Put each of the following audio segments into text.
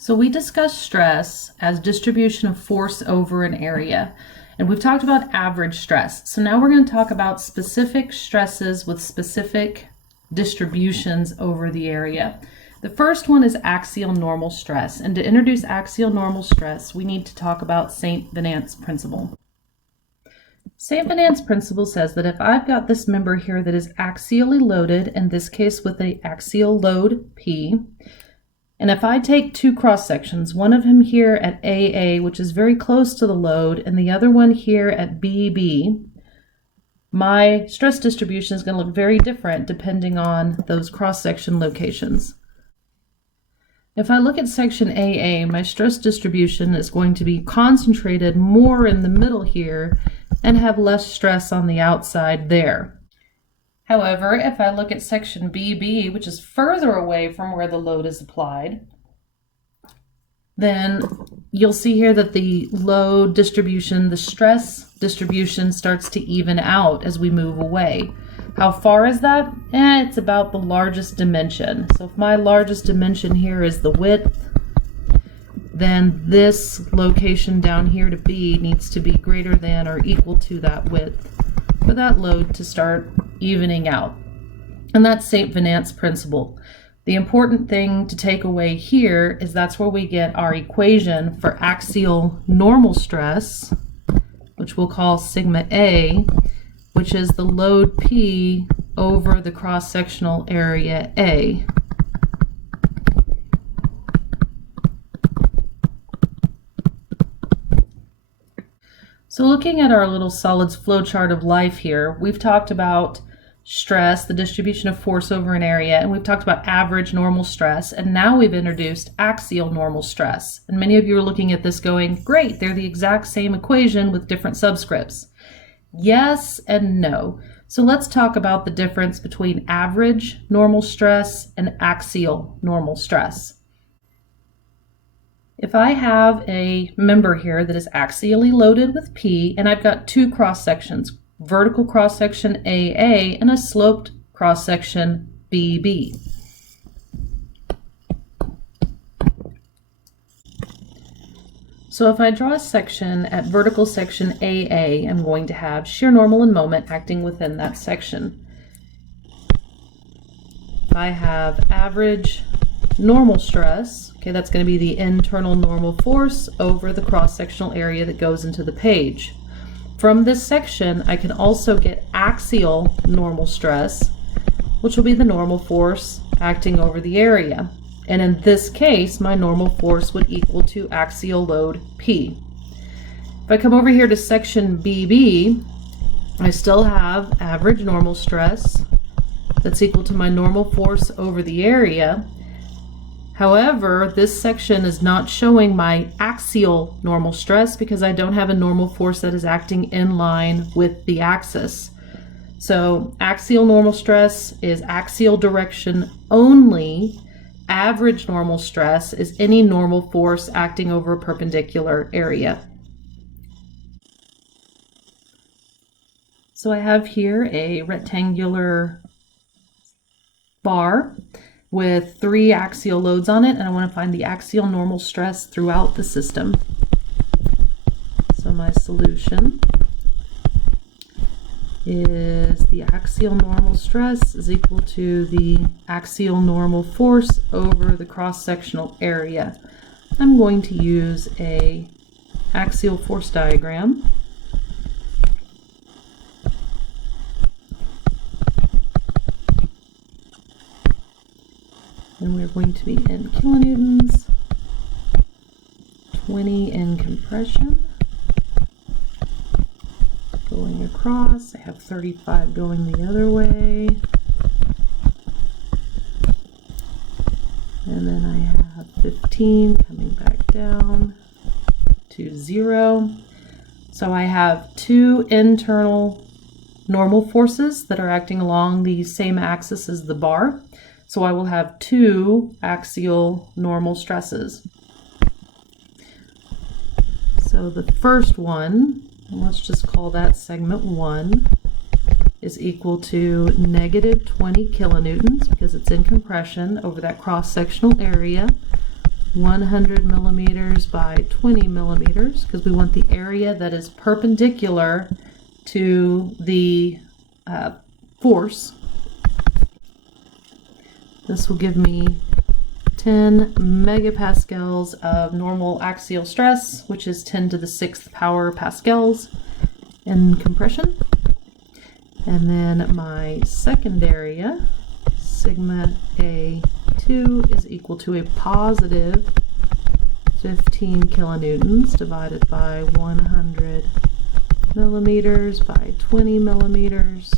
So we discussed stress as distribution of force over an area, and we've talked about average stress. So now we're going to talk about specific stresses with specific distributions over the area. The first one is axial normal stress, and to introduce axial normal stress, we need to talk about St. Venant's principle. St. Venant's principle says that if I've got this member here that is axially loaded, in this case with the axial load P, and if I take two cross sections, one of them here at AA, which is very close to the load, and the other one here at BB, my stress distribution is going to look very different depending on those cross section locations. If I look at section AA, my stress distribution is going to be concentrated more in the middle here and have less stress on the outside there. However, if I look at section BB, which is further away from where the load is applied, then you'll see here that the load distribution, the stress distribution starts to even out as we move away. How far is that? It's about the largest dimension. So if my largest dimension here is the width, then this location down here to B needs to be greater than or equal to that width for that load to start evening out. And that's St. Venant's principle. The important thing to take away here is that's where we get our equation for axial normal stress, which we'll call sigma A, which is the load P over the cross-sectional area A. So looking at our little solids flow chart of life here, we've talked about stress, the distribution of force over an area, and we've talked about average normal stress, and now we've introduced axial normal stress. And many of you are looking at this going, great, they're the exact same equation with different subscripts. Yes and no. So let's talk about the difference between average normal stress and axial normal stress. If I have a member here that is axially loaded with P, and I've got two cross sections, vertical cross section AA and a sloped cross section BB. So if I draw a section at vertical section AA, I'm going to have shear normal and moment acting within that section. If I have average normal stress, okay, that's going to be the internal normal force over the cross-sectional area that goes into the page. From this section, I can also get axial normal stress, which will be the normal force acting over the area. And in this case, my normal force would equal to axial load P. If I come over here to section BB, I still have average normal stress that's equal to my normal force over the area. However, this section is not showing my axial normal stress because I don't have a normal force that is acting in line with the axis. So axial normal stress is axial direction only. Average normal stress is any normal force acting over a perpendicular area. So I have here a rectangular bar with 3 axial loads on it, and I want to find the axial normal stress throughout the system. So my solution is the axial normal stress is equal to the axial normal force over the cross-sectional area. I'm going to use a axial force diagram. And we're going to be in kilonewtons, 20 in compression. Going across, I have 35 going the other way. And then I have 15 coming back down to 0. So I have 2 internal normal forces that are acting along the same axis as the bar. So I will have 2 axial normal stresses. So the first one, and let's just call that segment 1, is equal to negative 20 kilonewtons because it's in compression over that cross-sectional area 100 millimeters by 20 millimeters, because we want the area that is perpendicular to the force. This will give me 10 megapascals of normal axial stress, which is 10 to the 6th power pascals in compression. And then my second area, sigma A2, is equal to a positive 15 kilonewtons divided by 100 millimeters by 20 millimeters.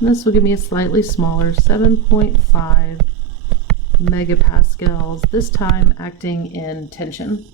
And this will give me a slightly smaller 7.5 megapascals, this time acting in tension.